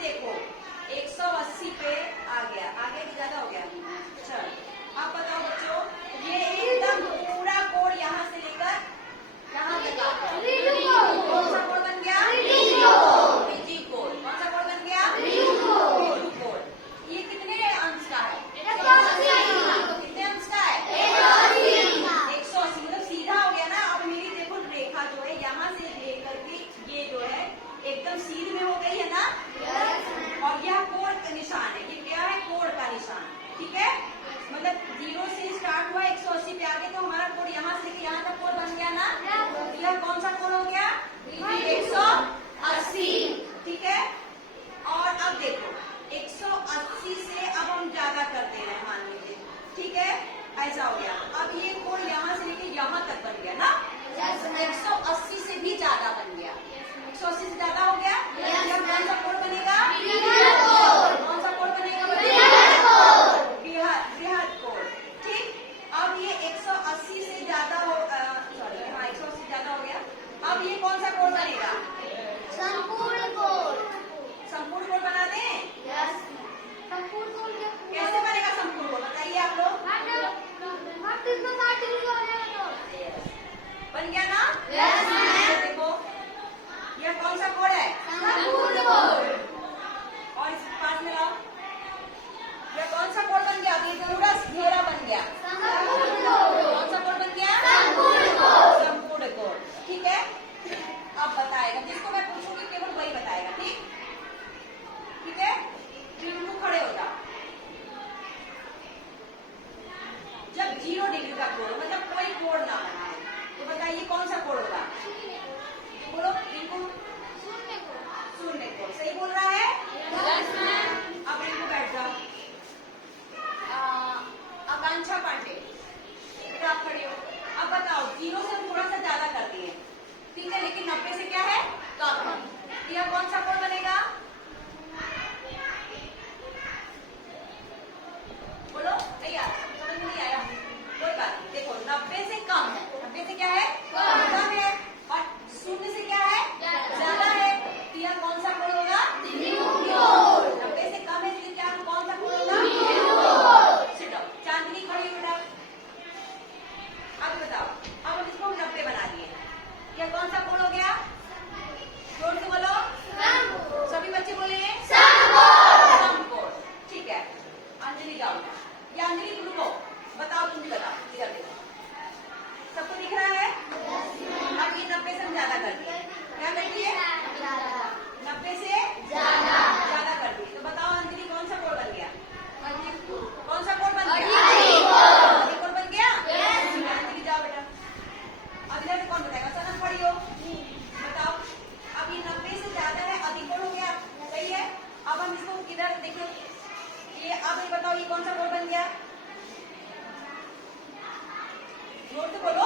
देखो 180 पे आ गया, आगे की ज्यादा हो गया। चल अब बताओ बच्चों, ये एकदम पूरा कोड यहाँ से लेकर यहाँ तक आ गया। कौन सा कोड बन गया? रिजी कोड। कौन सा कोड बन गया? रिजू कोड। ये कितने अंश का है? कितने अंश का है? 180। मतलब सीधा हो गया ना। अब मेरी देखो रेखा जो है यहाँ से लेकर के ये जो है एकदम सीध में हो गई है ना। और यह कोड का निशान है। ये क्या है? कोड का निशान। ठीक है, मतलब 0 से स्टार्ट हुआ 180 पे आगे, तो हमारा कोड यहाँ से लेकर यहाँ तक कोड बन गया ना। यह कौन सा कोड हो गया? 180। ठीक है, और अब देखो 180 से अब हम ज्यादा करते हैं, मान लीजिए। ठीक है, ऐसा हो गया। अब ये कोड यहाँ से लेके यहाँ तक बन गया ना। 180 से भी ज्यादा बन गया। 180 से ज्यादा हो गया। अब कौन सा कोड बनेगा? कौन सा कोड बनेगा? बृहद कोड। ठीक, अब ये 180 से ज्यादा हो, सॉरी हाँ 180 से ज्यादा हो गया। अब ये कौन सा कोड बनेगा? संपूर्ण कोड। संपूर्ण कोड बना दें? संपूर्ण कोड कैसे बनेगा संपूर्ण कोड, बताइए आप लोग। बन गया ना? देखो यह कौन सा कोड है? संपूर्ण कोड। और इस पास में लाओ, यह कौन सा कोड बन गया? ये पूरा घेरा बन गया। कौन सा कोड बन गया? संपूर्ण कोड। ठीक है, अब बताएगा, जिसको मैं पूछूंगी केवल वही बताएगा। ठीक, ठीक है, बिल्कुल खड़े हो जाओ। जब 0 डिग्री का कोड, मतलब कोई कोड ना बना है, तो बताइए कौन सा कोड होगा? बोलो बिल्कुल। शून्य कोड। सही बोल रहा है? अब इनको बैठ जाओ। आकांक्षा पांडे, आप खड़े हो। अब बताओ 0 से हम थोड़ा सा ज्यादा कर दिए, ठीक है, लेकिन 90 से क्या है? कम है। यह कौन सा कोड बनेगा? बोलो, नहीं यार समझ में नहीं आया। कोई बात नहीं, देखो 90 से कम है। 90 से क्या है? कम है। और 0 से क्या है? ज्यादा है। तो यह कौन सा कोड होगा? 90 से कम है, इसलिए क्या कौन सा कोड होगा? Sit down. चांदनी खड़ी हो बेटा। अब बताओ, अब हम इसको 90 बना दिए, यह कौन सा कोड हो गया? जोर से बोलो, सभी बच्चे बोले सम कोड। ठीक है, अंजलि जाओ। ये अंजलि रुको, बताओ, तुम भी बताओ। इधर देखो, सबको दिख रहा है? अब ये 90 से हम ज्यादा कर दिए, क्या कर दिए? 90 से ज्यादा कर दिए। तो बताओ अंजलि कौन सा कोड बन गया? कौन सा कोड बन गया? अधिक कोड बन गया। अंजलि जाओ बेटा। अब इधर कौन बताएगा? सनम खड़ी हो, बताओ। अब ये 90 से ज्यादा है, अधिक कोड हो गया। सही है, अब हम इसको किधर देखो, ये अब ये बताओ ये कौन सा कोड बन गया? जोर से बोलो।